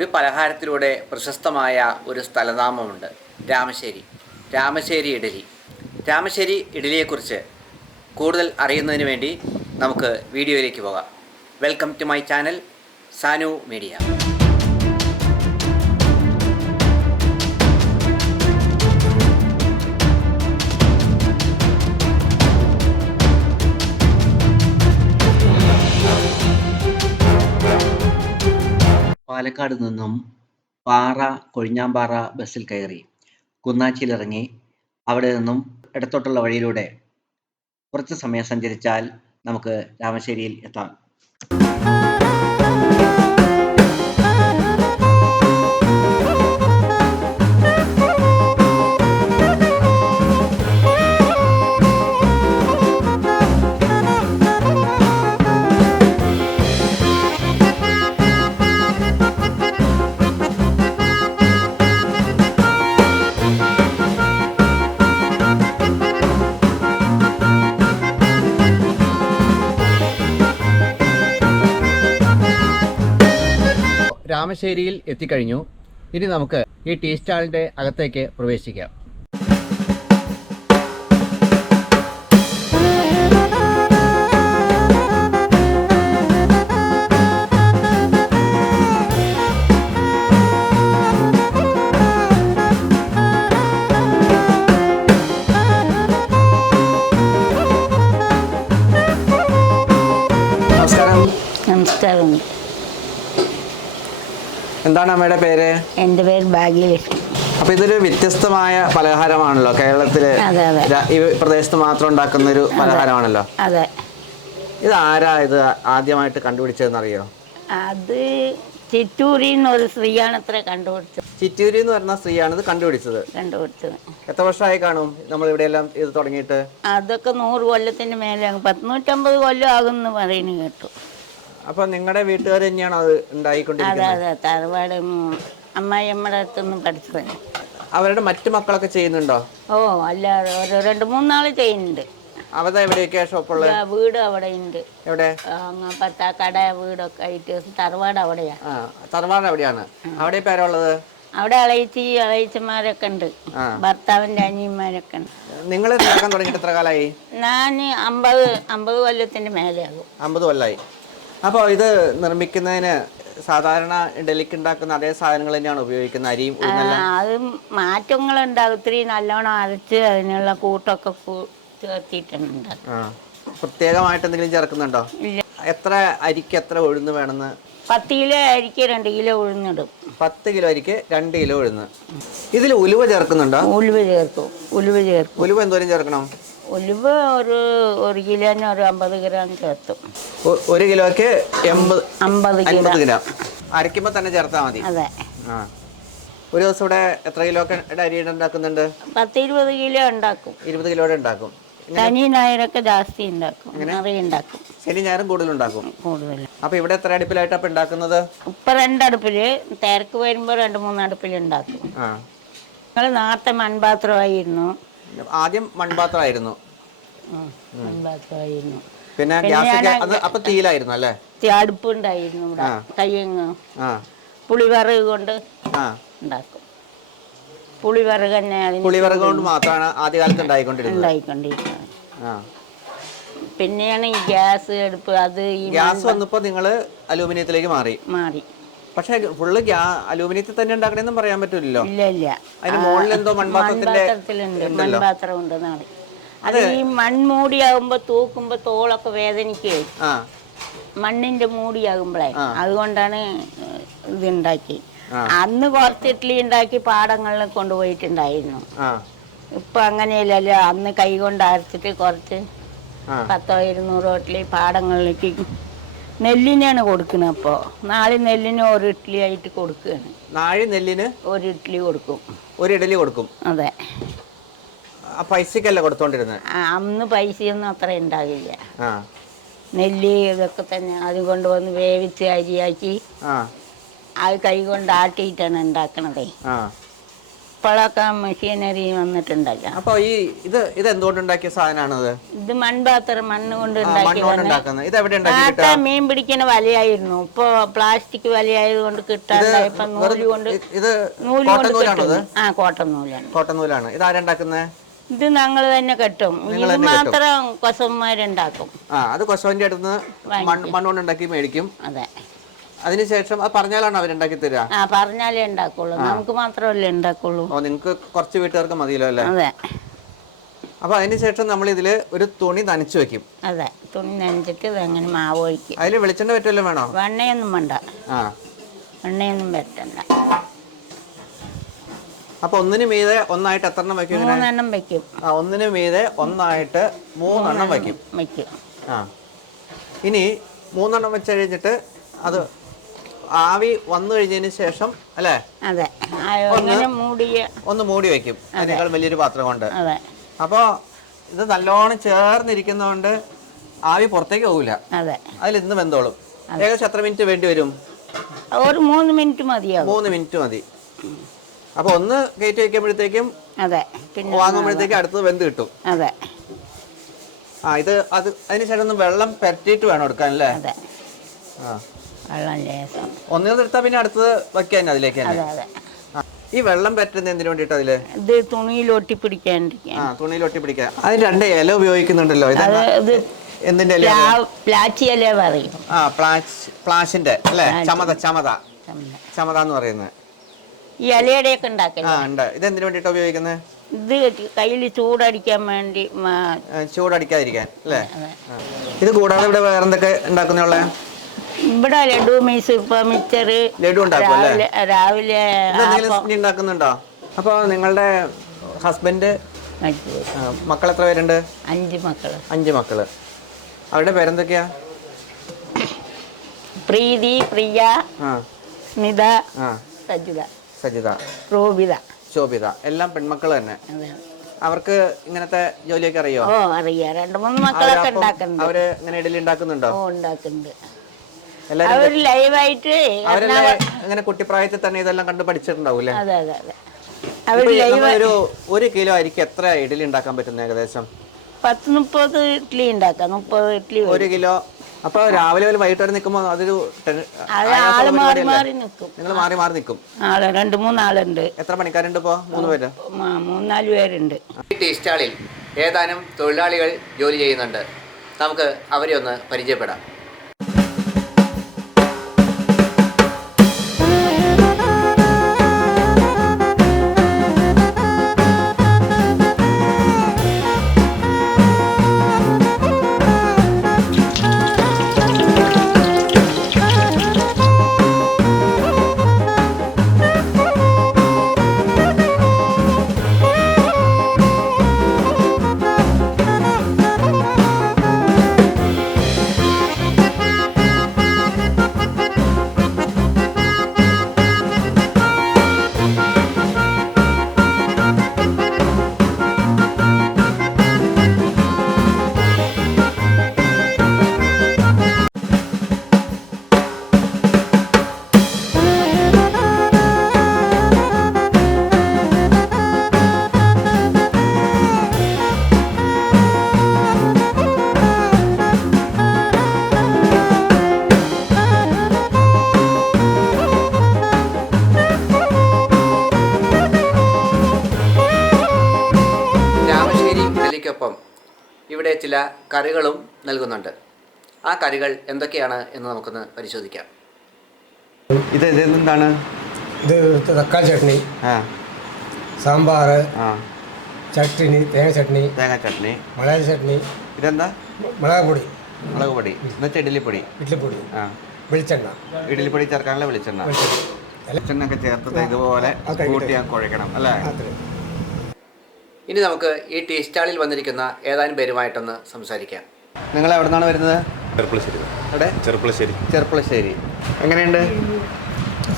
ഒരു പലഹാരത്തിലൂടെ പ്രശസ്തമായ ഒരു സ്ഥലനാമമുണ്ട്, രാമശ്ശേരി. രാമശ്ശേരി ഇഡലി. രാമശ്ശേരി ഇഡലിയെക്കുറിച്ച് കൂടുതൽ അറിയുന്നതിന് വേണ്ടി നമുക്ക് വീഡിയോയിലേക്ക് പോകാം. Welcome to my channel Sanu media. Palakkad നിന്നും കൊഴിഞ്ഞാമ്പാറ ബസ്സിൽ കയറി കുന്നാച്ചിയിലിറങ്ങി അവിടെ നിന്നും ഇടത്തോട്ടുള്ള വഴിയിലൂടെ കുറച്ച് സമയം സഞ്ചരിച്ചാൽ നമുക്ക് രാമശ്ശേരിയിൽ എത്താം. രാമശ്ശേരിയിൽ എത്തിക്കഴിഞ്ഞു. ഇനി നമുക്ക് ഈ ടീ സ്റ്റാളിൻ്റെ അകത്തേക്ക് പ്രവേശിക്കാം. നമസ്കാരം. എന്താണ് അമ്മയുടെ പേര്? എൻ്റെ പേര് ഭാഗ്യലക്ഷ്മി. അപ്പൊ ഇതൊരു വ്യത്യസ്തമാണല്ലോ പലഹാരമാണല്ലോ, കേരളത്തില് ഈ പ്രദേശത്ത് മാത്രം ഉണ്ടാക്കുന്ന ഒരു പലഹാരമാണല്ലോ. അതെ. ഇത് ആരാ ഇത് ആദ്യമായിട്ട് കണ്ടുപിടിച്ചതെന്ന് അറിയോ? അത് ചിറ്റൂരിൽ നിന്നൊരു സ്ത്രീയാണ് ഇത്ര കണ്ടുപിടിച്ചത്. ചിറ്റൂരി എന്ന് പറഞ്ഞ സ്ത്രീയാണ് ഇത് കണ്ടുപിടിച്ചത്. എത്ര വർഷമായി കാണും നമ്മൾ ഇവിടെ എല്ലാം ഇത് തുടങ്ങിയിട്ട്? അതൊക്കെ 100 കൊല്ലത്തിന് മേലെ, 150 കൊല്ലം ആകുമെന്ന് പറയുന്നു കേട്ടു. അപ്പൊ നിങ്ങളുടെ വീട്ടുകാർ തന്നെയാണോ അത് ഉണ്ടായിക്കൊണ്ടിരിക്കുന്നത്? അതെ, തറവാട് അമ്മായിയമ്മയുടെ അടുത്തൊന്നും പഠിച്ചത്. അവരുടെ മറ്റു മക്കളൊക്കെ ചെയ്യുന്നുണ്ടോ? ഓ, അല്ലാതെ ഒരു 2-3 നാള് ചെയ്യുന്നുണ്ട്. അവിടെ എവിടെയൊക്കെയാ ഷോപ്പുള്ള? വീട് അവിടെ ഉണ്ട്. എവിടെ? കട വീടൊക്കെ ആയിട്ട് തറവാട് അവിടെയാ. തറവാട് എവിടെയാണ്? അവിടെ പേരുള്ളത്? അവിടെ അളയിച്ചന്മാരൊക്കെ ഉണ്ട്, ഭർത്താവിന്റെ അനിയന്മാരൊക്കെ ഉണ്ട്. നിങ്ങൾ തുടങ്ങിയിട്ട് എത്ര കാലമായി? ഞാൻ 50 കൊല്ലത്തിന്റെ മേലെയാകും. 50 കൊല്ലമായി. അപ്പോൾ ഇത് നിർമ്മിക്കുന്നതിന് സാധാരണ ഇഡലിക്ക് ഉണ്ടാക്കുന്ന അതേ സാധനങ്ങൾ തന്നെയാണ് ഉപയോഗിക്കുന്നത്? അരിയും അത് മാറ്റങ്ങളുണ്ടാകും. ഇത്തിരി നല്ലോണം അരച്ച് അതിനുള്ള കൂട്ടൊക്കെ ചേർത്തിട്ടുണ്ട്. പ്രത്യേകമായിട്ട് എന്തെങ്കിലും ചേർക്കുന്നുണ്ടോ? എത്ര അരിക്ക് എത്ര ഉഴുന്ന് വേണമെന്ന്? 10 കിലോ അരിക്ക് 2 കിലോ ഉഴുന്നിടും. 10 കിലോ അരിക്ക് 2 കിലോ ഉഴുന്ന്. ഇതിൽ ഉലുവ ചേർക്കുന്നുണ്ടോ? ഉലുവ ചേർക്കും. ഉലുവ എന്തോരം ചേർക്കണം? ഉലുവ ഒരു കിലോന് ഒരു 50 ഗ്രാം ചേർത്തും. 1 കിലോക്ക് 50 ഗ്രാം അരയ്ക്കുമ്പോൾ തന്നെ ചേർത്താൽ മതി. അതെ. ഒരു ദിവസം ഇവിടെ എത്ര കിലോ അരി ഉണ്ടാക്കുന്നുണ്ട്? 10-20 കിലോ ഉണ്ടാക്കും. 20 കിലോയുടെ ഉണ്ടാക്കും. ശനി ഞായറൊക്കെ ജാസ്തി ഉണ്ടാക്കും, നിറയെ ഉണ്ടാക്കും. ശനി ഞായറും കൂടുതലുണ്ടാക്കും. അപ്പൊ ഇവിടെ എത്ര അടുപ്പിലായിട്ടാ ഉണ്ടാക്കുന്നത്? ഇപ്പൊ 2 അടുപ്പില്, തിരക്ക് വരുമ്പോ 2-3 അടുപ്പിൽ ഉണ്ടാക്കും. ഞങ്ങള് നേരത്തെ മൺപാത്രമായിരുന്നു. ആദ്യം മൺപാത്രമായിരുന്നു. പിന്നെ അപ്പൊ തീയിലായിരുന്നു അല്ലേ? അടുപ്പുണ്ടായിരുന്നു ഇവിടെ. കയ്യങ്ങ് പുളിവിറക് കൊണ്ട് ഉണ്ടാക്കും. പുളിവിറക് തന്നെ. പുളിവിറക് കൊണ്ട് മാത്രമാണ് ആദ്യകാലത്ത് ഉണ്ടായിക്കൊണ്ടിരിക്കുന്നത്. പിന്നെയാണ് ഈ ഗ്യാസ് അടുപ്പ്. അത് ഗ്യാസ് വന്നപ്പോ നിങ്ങള് അലൂമിനിയത്തിലേക്ക് മാറി. പക്ഷെ ഫുള്ള് അലൂമിനിയത്തിൽ തന്നെ ഉണ്ടാക്കണമെന്നും പറയാൻ പറ്റില്ലല്ലോ. ഇല്ല, അതിന് മുകളിൽ എന്തോ മൺപാത്രമുണ്ട്. അത് ഈ മൺമൂടിയാകുമ്പോ തൂക്കുമ്പോ തോളൊക്കെ വേദനിക്കേ, മണ്ണിന്റെ മൂടിയാകുമ്പോഴേ. അതുകൊണ്ടാണ് ഇതുണ്ടാക്കി. അന്ന് കുറച്ച് ഇഡ്ഡലി ഉണ്ടാക്കി പാടങ്ങളിൽ കൊണ്ടുപോയിട്ടുണ്ടായിരുന്നു. ഇപ്പൊ അങ്ങനെയല്ലല്ലോ. അന്ന് കൈ കൊണ്ട് അരച്ചിട്ട് കുറച്ച് 100-200 ഇഡ്ഡലി പാടങ്ങളിലേക്ക് നെല്ലിനാണ് കൊടുക്കുന്നത്. അപ്പോ നാളെ നെല്ലിന് 1 ഇഡ്ഡലി ആയിട്ട് കൊടുക്കുകയാണ്. നാഴി നെല്ലിന് 1 ഇഡ്ഡലി കൊടുക്കും. 1 ഇഡലി കൊടുക്കും. അതെ. പൈസക്കല്ല കൊടുത്തോണ്ടിരുന്നത്. അന്ന് പൈസയൊന്നും അത്ര ഉണ്ടാകില്ല. നെല്ല് ഇതൊക്കെ തന്നെ അത് കൊണ്ടുവന്ന് വേവിച്ച് അരിയാക്കി അത് കൈ കൊണ്ട് ആട്ടിയിട്ടാണ് ഉണ്ടാക്കണതേ. ഇപ്പോഴൊക്കെ മെഷീനറി വന്നിട്ടുണ്ടല്ലോ. അപ്പോൾ ഇത് എന്തുകൊണ്ടുണ്ടാക്കിയ സാധനമാണത്? ഇത് മൺപാത്രം, മണ്ണ് കൊണ്ട് ഉണ്ടാക്കിയ മീൻ പിടിക്കുന്ന വലയായിരുന്നു. ഇപ്പൊ പ്ലാസ്റ്റിക് വലയായത് കൊണ്ട് കിട്ടാണ്ടായപ്പോ നൂല് കൊണ്ട് കോട്ടൺ നൂലാണ്. കോട്ടൺ നൂലാണ്. ഇത് ആരുണ്ടാക്കുന്നത്? ഇത് ഞങ്ങൾ തന്നെ കെട്ടും. ഇത് മാത്രം കൊസവന്മാരുണ്ടാക്കും. അത് കൊസവന്റെ അടുത്ത് മണ്ണുകൊണ്ട് ഉണ്ടാക്കി മേടിക്കും. അതെ. അതിനുശേഷം അത് പറഞ്ഞാലാണ് അവരുണ്ടാക്കി തരിക? പറഞ്ഞാലേ ഉണ്ടാക്കുള്ളൂ, നമുക്ക് മാത്രമല്ലേ ഉണ്ടാക്കുള്ളൂ. നിങ്ങൾക്ക് കുറച്ച് വീട്ടുകാർക്ക് മതിയല്ലോ അല്ലേ? അതെ. അപ്പൊ അതിനുശേഷം നമ്മൾ ഇതില് ഒരു തുണി നനച്ചു വെക്കും. അതെ, തുണി നനച്ചിട്ട് അങ്ങനെ മാവ് ഒഴിക്കും. അതില് വെളിച്ചെണ്ണ പറ്റുമല്ലോ? വേണോ? വെണ്ണയൊന്നും വേണ്ട. വെണ്ണയൊന്നും പറ്റണ്ട. അപ്പൊ ഒന്നിനു മീതെ ഒന്നായിട്ട് എത്ര എണ്ണം വെക്കും? 3 എണ്ണം വെക്കും. ഒന്നിനു മീതെ ഒന്നായിട്ട് 3 എണ്ണം വെക്കും. ഇനി 3 എണ്ണം വെച്ച് കഴിഞ്ഞിട്ട് അത് ആവി വന്നു കഴിഞ്ഞതിന് ശേഷം അല്ലേ? അതെ. ഒന്ന് മൂടി വെക്കും അതിനേക്കാൾ വലിയൊരു പാത്രം കൊണ്ട്. അപ്പോൾ ഇത് നല്ലോണം ചേർന്നിരിക്കുന്നതുകൊണ്ട് ആവി പുറത്തേക്ക് പോകില്ല. അതിൽ ഇന്ന് വെന്തോളും. ഏകദേശം എത്ര മിനിറ്റ് വേണ്ടി വരും? ഒരു 3 മിനിറ്റ് മതിയാവും. 3 മിനിറ്റ് മതി. അപ്പോൾ ഒന്ന് കയറ്റി വയ്ക്കുമ്പോഴത്തേക്കും വാങ്ങുമ്പോഴത്തേക്കും അടുത്തത് വെന്ത് കിട്ടും. ഇത് അതിനുശേഷം ഒന്ന് വെള്ളം പെരട്ടിയിട്ട് വേണം എടുക്കാൻ അല്ലേ? ഒന്നിൽ എടുത്താൽ പിന്നെ അടുത്തത് വെക്കാൻ അതിലേക്ക് തന്നെ. ഈ വെള്ളം പറ്റുന്ന എന്തിനു വേണ്ടിട്ട്? അതില് തുണിയിൽ ഒട്ടിപ്പിടിക്കാൻ. തുണിയിൽ ഒട്ടിപ്പിടിക്കാൻ. അതിന് 2 ഇല ഉപയോഗിക്കുന്നുണ്ടല്ലോ. എന്തിന്റെ ഇല? പ്ലാച്ചി ഇല പറയും. പ്ലാച്ചിന്റെ അല്ലേ? ചമത എന്ന് പറയുന്നത്. ഈ ഇലയുടെ ഒക്കെ ഉണ്ടാക്കുന്നത്. ഇത് എന്തിനു വേണ്ടിട്ടാ ഉപയോഗിക്കുന്നത്? ഇത് കയ്യിൽ ചൂടടിക്കാൻ വേണ്ടി. ചൂടടിക്കാതിരിക്കാൻ അല്ലേ? ഇത് കൂടാതെ ഇവിടെ വേറെന്തൊക്കെ ഉണ്ടാക്കുന്ന? ഇവിടെ ലഡു, മിച്ചർ, ലഡു രാവിലെ ഉണ്ടാക്കുന്നുണ്ടോ? അപ്പൊ നിങ്ങളുടെ ഹസ്ബൻഡ് മക്കൾ എത്ര പേരുണ്ട്? 5 മക്കള്. അവരുടെ പേരെന്തൊക്കെയാ? പ്രീതി, പ്രിയ, സ്മിത, സജിത, ശോഭിത. എല്ലാം പെൺമക്കൾ തന്നെ. അവർക്ക് ഇങ്ങനത്തെ ജോലിയൊക്കെ അറിയോ? അറിയാം. 2-3 മക്കളൊക്കെ ഉണ്ടാക്കുന്നുണ്ട്. അവര് ഇങ്ങനെ ഇഡലി ഉണ്ടാക്കുന്നുണ്ടോ? ഉണ്ടാക്കുന്നുണ്ട്. അങ്ങനെ കുട്ടിപ്രായത്തിൽ തന്നെ ഇതെല്ലാം കണ്ട് പഠിച്ചിട്ടുണ്ടാവൂലേ? ഒരു കിലോ അരിക്ക് എത്ര ഇഡലി ഉണ്ടാക്കാൻ പറ്റുന്ന? ഏകദേശം 10-30 ഇഡ്ഡലി ഉണ്ടാക്കാം. 30 ഇഡ്ഡലി 1 കിലോ. അപ്പൊ രാവിലെ വൈകിട്ട് വരെ നിൽക്കുമ്പോ അതൊരു നിങ്ങൾ മാറി മാറി നിൽക്കും? 2-3 ആളുണ്ട്. എത്ര പണിക്കാരുണ്ട് ഇപ്പോ? 3 പേര്? 3-4 പേരുണ്ട്. ഈ ടീ സ്റ്റാളിൽ ഏതാനും തൊഴിലാളികൾ ജോലി ചെയ്യുന്നുണ്ട്. നമുക്ക് അവരെ ഒന്ന് പരിചയപ്പെടാം. ഇവിടെ ചില കറികളും നൽകുന്നുണ്ട്. ആ കറികൾ എന്തൊക്കെയാണ് എന്ന് നമുക്കൊന്ന് പരിശോധിക്കാം. ഇത് എന്താണ്? ഇത് തക്കാളി ചട്നി, സാമ്പാർ, ചട്നി, തേങ്ങ ചട്നി, മുളക് ചട്നി. ഇതെന്താ? മുളക് പൊടി. എന്നുവെച്ചാൽ ഇഡ്ഡലിപ്പൊടി. വെളിച്ചെണ്ണ. ഇഡ്ഡലിപ്പൊടി ചേർക്കാനുള്ള വെളിച്ചെണ്ണ. വെളിച്ചെണ്ണ ഒക്കെ ചേർത്ത് ഇതുപോലെ കൂട്ടി കുഴക്കണം അല്ലേ? ഇനി നമുക്ക് ഈ ടീ സ്റ്റാളിൽ വന്നിരിക്കുന്ന ഏതാനും പേരുമായിട്ടൊന്ന് സംസാരിക്കാം. നിങ്ങൾ എവിടെ നിന്നാണ് വരുന്നത്? ചെറുപ്പളശ്ശേരി. എങ്ങനെയുണ്ട്?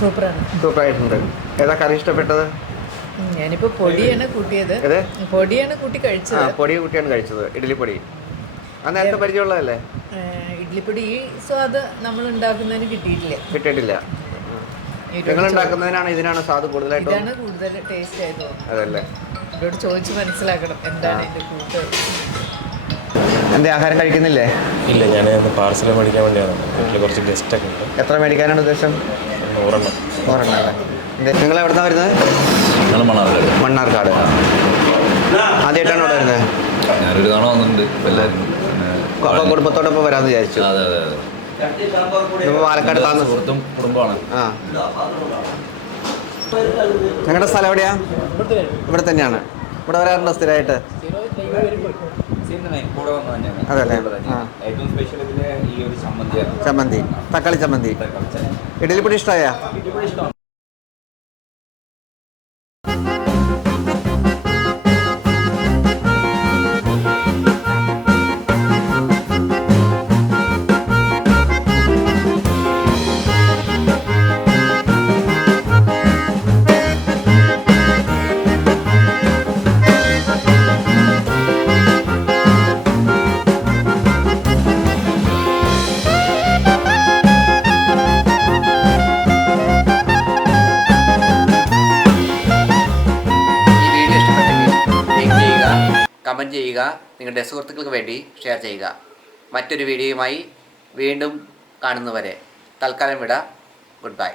സൂപ്പറായിട്ടുണ്ട്. ഏതാ കറി ഇഷ്ടപ്പെട്ടത്? ഞാനിപ്പോ പൊടിയാണ് കൂട്ടിയത്. പൊടി കൂട്ടിയാണ് കഴിച്ചത്. ഇഡ്ഡലിപ്പൊടി നേരത്തെ പരിചയമുള്ളതല്ലേ? ഇഡ്ഡലിപ്പൊടി ഈ സ്വാദ് നമ്മൾ ഉണ്ടാക്കുന്നതിന് കിട്ടിയിട്ടില്ല. നിങ്ങൾ ഉണ്ടാക്കുന്നതിനാണ് ഇതിനാണ് സ്വാദ് കൂടുതലായിട്ട് ഇതാണ് കൂടുതൽ ടേസ്റ്റ് ആയത് അതല്ലേ? ഇവരോട് ചോദിച്ച് മനസ്സിലാക്കണം എന്താണ് ഇതിന്റെ കൂട്ട്. എന്തേ ആഹാരം കഴിക്കുന്നില്ലേ? ഇല്ല, ഞാൻ പാർസൽ മേടിക്കാൻ വേണ്ടിയാണ്. വീട്ടിൽ കുറച്ച് ഗസ്റ്റ് ഒക്കെ ഉണ്ട്. എത്ര മേടിക്കാനാണ് ഉദ്ദേശം? 100 നിങ്ങൾ എവിടുന്നാ വരുന്നത്? ഞങ്ങൾ മണ്ണാർക്കാട്. ആദ്യമായിട്ടാണ് ഇവിടെ വരുന്നത്? ഞാനൊരു തവണ വന്നിട്ടുണ്ട് എല്ലാവരും. അപ്പോൾ കുടുംബത്തോടൊപ്പം വരാമെന്ന് വിചാരിച്ചു. അതെ അതെ അതെ. പാലക്കാട് സുഹൃത്തും കുടുംബമാണ്. ആ, നിങ്ങളുടെ സ്ഥലം എവിടെയാ? ഇവിടെ തന്നെയാണ്. ഇവിടെ വരാറുണ്ടോ സ്ഥിരമായിട്ട്? അതല്ലേ? ചമ്മന്തി, തക്കാളി ചമ്മന്തി. ഇഡലിപ്പൊടി ഇഷ്ടമായ? കമൻറ്റ് ചെയ്യുക, നിങ്ങളുടെ സുഹൃത്തുക്കൾക്ക് വേണ്ടി ഷെയർ ചെയ്യുക. മറ്റൊരു വീഡിയോയുമായി വീണ്ടും കാണുന്നവരെ തൽക്കാലം വിട. Good bye.